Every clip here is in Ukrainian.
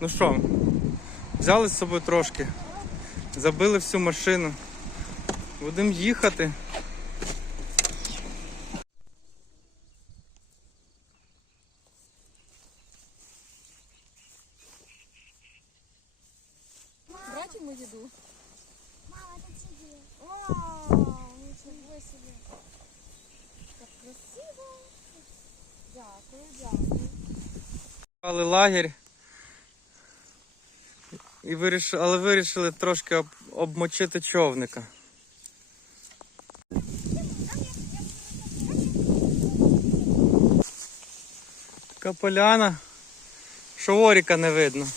Ну що, взяли з собою трошки, забили всю машину. Будемо їхати. Брать ему еду? Мама, это тебе. Вау, ничего себе. Как красиво. Дякую, дякую. Лагерь. І вирішили, але вирішили трошки об, обмочити човника. Така поляна, що оріка не видно.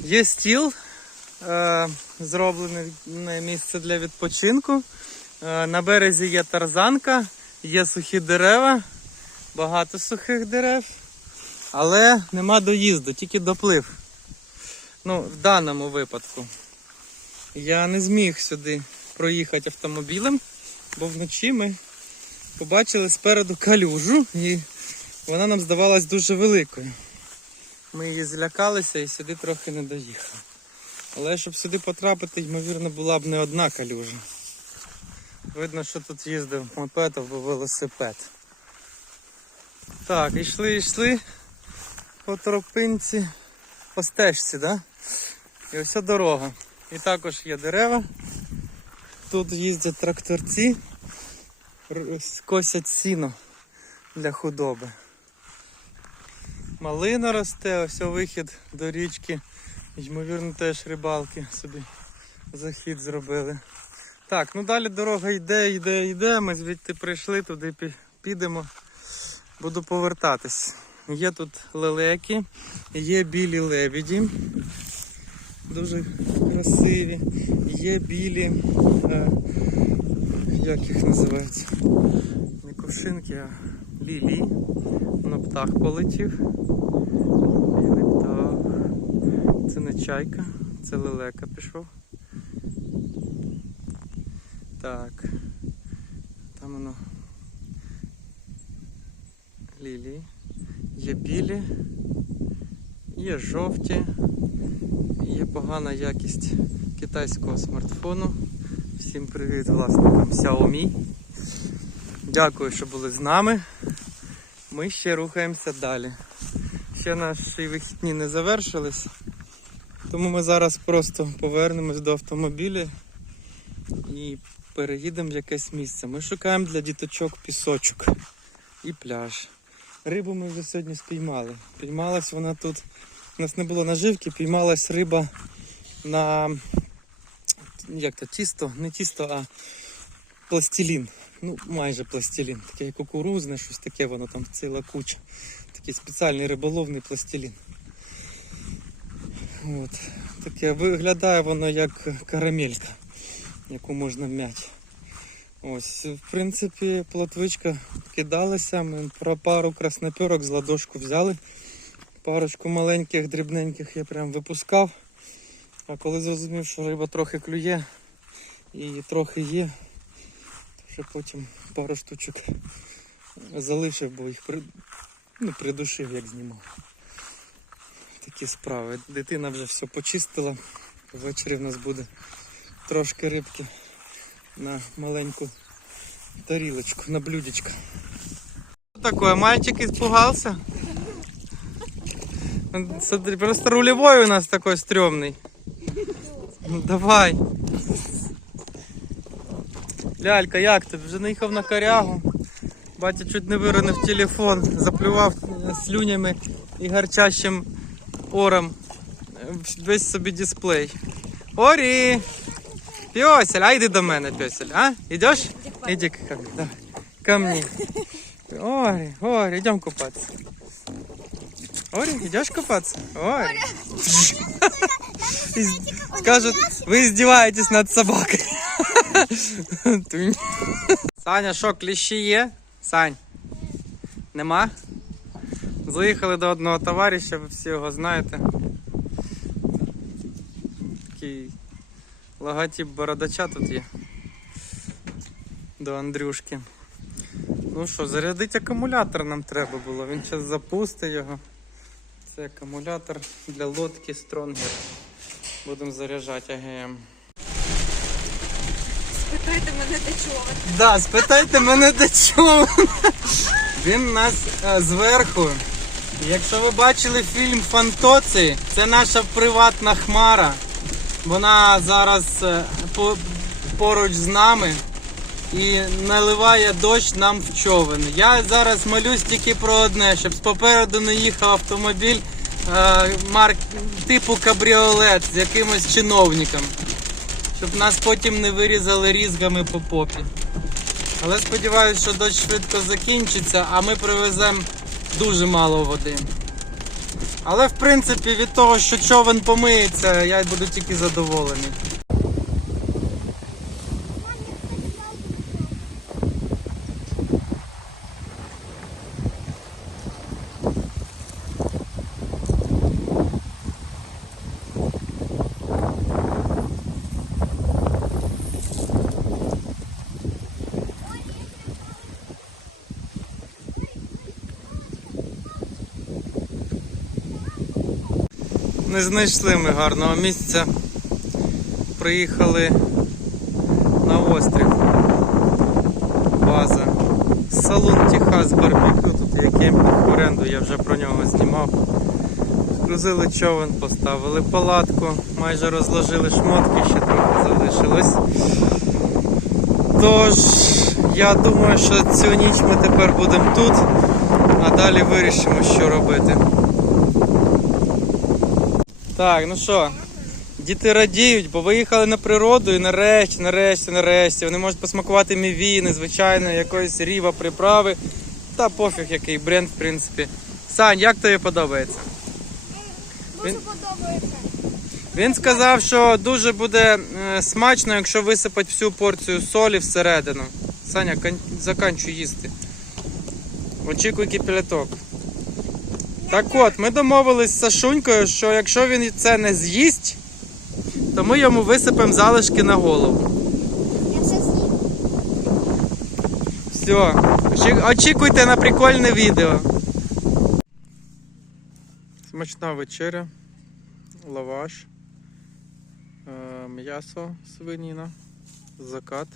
Є стіл, е, зроблене місце для відпочинку. Е, На березі є тарзанка, є сухі дерева, багато сухих дерев, але нема доїзду, тільки доплив. Ну, в даному випадку. Я не зміг сюди проїхати автомобілем, бо вночі ми побачили спереду калюжу і вона нам здавалась дуже великою. Ми її злякалися і сюди трохи не доїхали. Але щоб сюди потрапити, ймовірно, була б не одна калюжа. Видно, що тут їздив мопед або велосипед. Так, йшли, йшли по тропинці, по стежці, да? І ось дорога. І також є дерева. Тут їздять тракторці, косять сіно для худоби. Малина росте, ось вихід до річки. Ймовірно, теж рибалки собі захід зробили. Так, ну далі дорога йде, йде, йде. Ми звідти прийшли, туди підемо. Буду повертатись. Є тут лелеки, є білі лебіді. Дуже красиві. Є білі. Е, як їх називається? Не кувшинки, а лілі. Воно птах полетів. Білий птах. Це не чайка, це лелека пішов. Так. Там воно. Лілії. Є білі, є жовті, є погана якість китайського смартфону. Всім привіт власникам Xiaomi. Дякую, що були з нами. Ми ще рухаємося далі. Ще наші вихідні не завершились. Тому ми зараз просто повернемось до автомобіля і переїдемо в якесь місце. Ми шукаємо для діточок пісочок і пляж. Рибу ми вже сьогодні спіймали. Піймалась вона тут. У нас не було наживки, піймалась риба на як то тісто, не тісто, а пластилін. Ну, майже пластилін. Таке кукурузне, щось таке, воно там ціла куча. Такий спеціальний риболовний пластилін. От. Таке виглядає воно як карамелька, яку можна м'яти. Ось, в принципі, плотвичка кидалася. Ми про пару красноперок з ладошку взяли. Парочку маленьких, дрібненьких я прям випускав. А коли зрозумів, що риба трохи клює і трохи є, то вже потім пару штучок залишив, бо їх при... ну, придушив, як знімав. Такі справи. Дитина вже все почистила. Ввечері в нас буде трошки рибки на маленьку тарілочку, на блюдечко. Что такое, мальчик испугался? Смотри, просто рулевой у нас такой стрёмный. Ну, давай. Лялька, як ти? Вже наїхав на корягу. Батя чуть не виронив телефон, заплював слюнями і гарчащим ором весь собі дисплей. Орі! Пёсель, а йди до мене, пёсель, а? Идешь? Иди ко мне, давай. Ко мне. Ори, Ори, идем купаться. Ори, идешь купаться? Ори. Из- Скажет, вы издеваетесь над собакой. Тунь. Саня, що, кліщі є? Сань. Нема? Заїхали до одного товариша, ви всі його знаєте. Такий логотип бородача тут є. До Андрюшки. Ну що, зарядити акумулятор нам треба було. Він зараз запустить його. Це акумулятор для лодки Стронгер. Будемо заряджати АГМ. Спитайте мене, де чого. Да, спитайте мене до чого. Він у нас е, зверху. Якщо ви бачили фільм Фантоци, це наша приватна хмара. Вона зараз е, по- поруч з нами і наливає дощ нам в човен. Я зараз молюсь тільки про одне, щоб попереду не їхав автомобіль е, марк типу кабріолет з якимось чиновником. Щоб нас потім не вирізали різгами по попі. Але сподіваюся, що дощ швидко закінчиться, а ми привеземо дуже мало води. Але в принципі від того, що човен помиється, я буду тільки задоволений. Не знайшли ми гарного місця. Приїхали на острів. База. Салон Техас Барбекю. Тут є кемпінг в оренду, я вже про нього знімав. Грузили човен, поставили палатку, майже розложили шмотки, ще трохи залишилось. Тож, я думаю, що цю ніч ми тепер будемо тут, а далі вирішимо, що робити. Так, ну що, діти радіють, бо виїхали на природу і нарешті, нарешті, нарешті. Вони можуть посмакувати мівіни, звичайно, якоїсь ріва приправи. Та пофіг який бренд, в принципі. Сань, як тобі подобається? Дуже Він- подобається. Він сказав, що дуже буде е, смачно, якщо висипати всю порцію солі всередину. Саня, кон- заканчуй їсти. Очікуй кипяток. Так от, ми домовились з Сашунькою, що якщо він це не з'їсть, то ми йому висипемо залишки на голову. Я все з'їм. Все, очікуйте на прикольне відео. Смачна вечеря, лаваш, е, м'ясо свиніна, закат,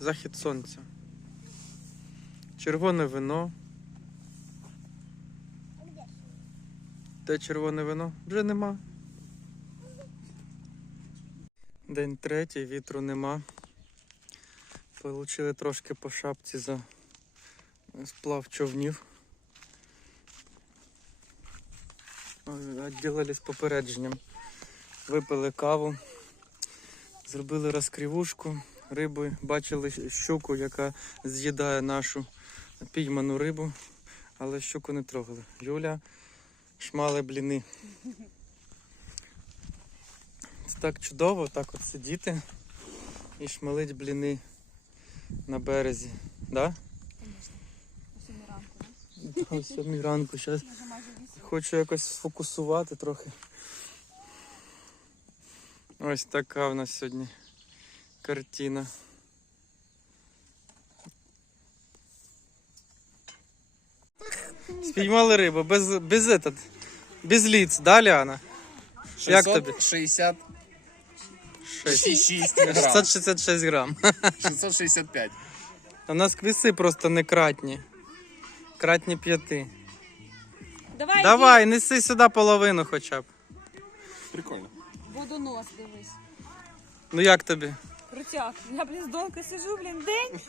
захід сонця, червоне вино. Де червоне вино? Вже нема. День третій, вітру нема. Получили трошки по шапці за сплав човнів. Відділили з попередженням. Випили каву, зробили розкрівушку, риби, бачили щуку, яка з'їдає нашу пійману рибу, але щуку не трогали. Юля шмали бліни. Це так чудово, так от сидіти і шмалить бліни на березі. Да? О 7 ранку, да? О сьомій ранку. 8. хочу якось сфокусувати трохи. Ось така в нас сьогодні картина. Спіймали рибу без, без, этот, без ліц, да, Ліана? Як тобі? 666 6. грам. 666 грам. 665. У нас квіси просто не кратні. Кратні п'яти. Давай, Давай, неси сюди половину хоча б. Прикольно. Водонос, дивись. Ну як тобі? Крутяк. Я, блін, з донкою сижу, блін, день.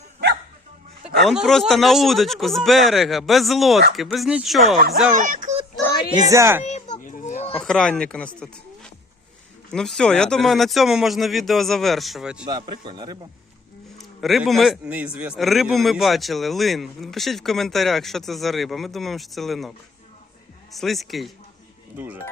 А он просто на удочку з берега, без лодки, без нічого. Взяв. Нельзя. Охранник у нас тут. Ну все, я думаю, на цьому можна відео завершувати. Да, прикольна риба. Рибу ми, Якась неізвісна рибу ми раніше. бачили. Лин. Напишіть в коментарях, що це за риба. Ми думаємо, що це линок. Слизький. Дуже.